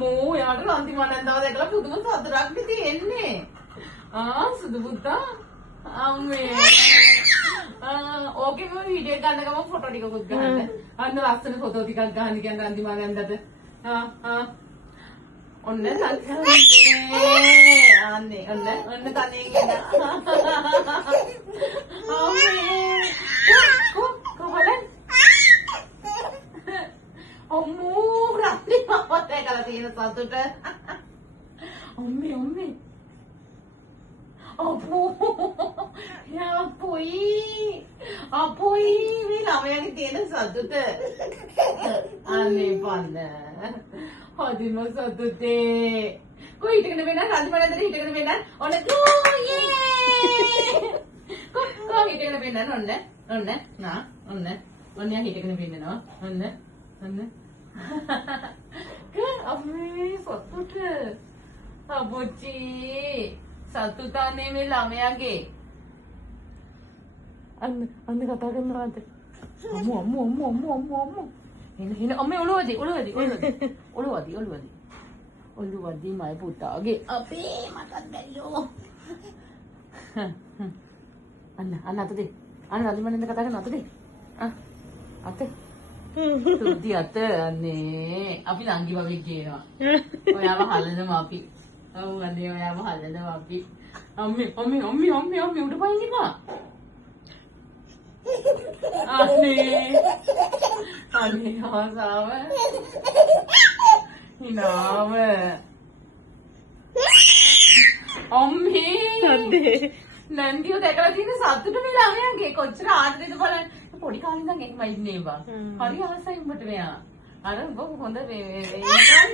මෝ යාට රන්ති මනන්දාව දැකලා පුදුම සතුටක් තියෙන්නේ. සුදු පුතා. අම්මේ. ඕකේ මම වීඩියෝ ගන්න ගමන් ෆොටෝ ටිකකුත් ගහන්න. අන්න ලස්සන ෆොටෝ ටිකක් ගහන්න කියන රන්ති මනන්දද. ඔන්න සල්කන්නේ. අනේ ඔන්න කනේ ගෙන. අම්මේ. කොහොලන්? අම්මෝ රන්ති මම දැකලා තියෙන සතුට. අම්මේ. අපොයි මේ ළමයාගේ තියෙන සතුට. අනේ පන්න. හදිම සතුටේ. කොයි හිටගෙන වෙන්න රන්තිමලන්දට හිටගෙන වෙන්න. ඔන්න කො හිටගෙන වෙන්න ඔන්න. නා ඔන්න. ඔන්න යා හිටගෙන වෙන්නනවා. ඔන්න. අම්මේ සතුට. අපොච්චි. සතුටානේ මේ ළමයාගේ. අන්න කතා කරනවාද? අම්මෝ. එන අම්මේ ඔළුවදී මයි පුතාගේ. අපේ මටත් බැරියෝ. අන්න අතේ. අන්න රන්තිමලන්ද කතා කරන අතේ. අතේ. තුද්දි අත අනේ. අපි නංගි වගේ කියනවා. ඔයාව හලනවා අපි. ඔව් අනේ ඔයාව හලනවා අපි. අම්මේ උඩ පයින් ඉපා. අනේ ආසාව. හිනාව. අම්මේ නන්දිය දැකලා තියෙන සතුට මේ ළමයාගේ කොච්චර ආදරේද බලන්න. පොඩි කාලේ ඉඳන් එහෙමයි ඉන්නේ බා. හරි ආසයි උඹට මෙයා. අර බොහොම හොඳ මේ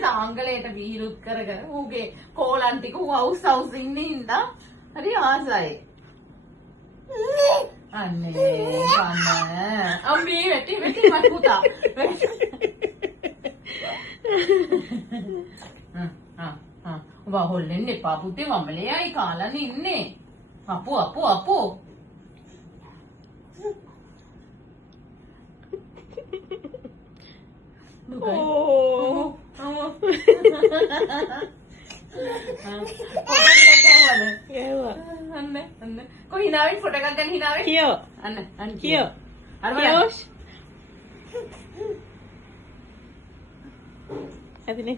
දාංගලයට විහිළුත් කරගෙන ඌගේ කෝලන් ටික ඌ හවුස් ඉන්නේ ඉඳා හරි ආසයි. අනේ කන්න. අම්මේ වැටි මයි පුතා. ඔබ හොල්ලෙන්න එපා පුතේ මමලෙයි කාලනේ ඉන්නේ. අපෝ. කො හිනාවෙන් ෆොටෝ එකක් ගන්න හිනාවෙන් කියෝ අන්න කියෝ කියෝෂ් ඇතිනේ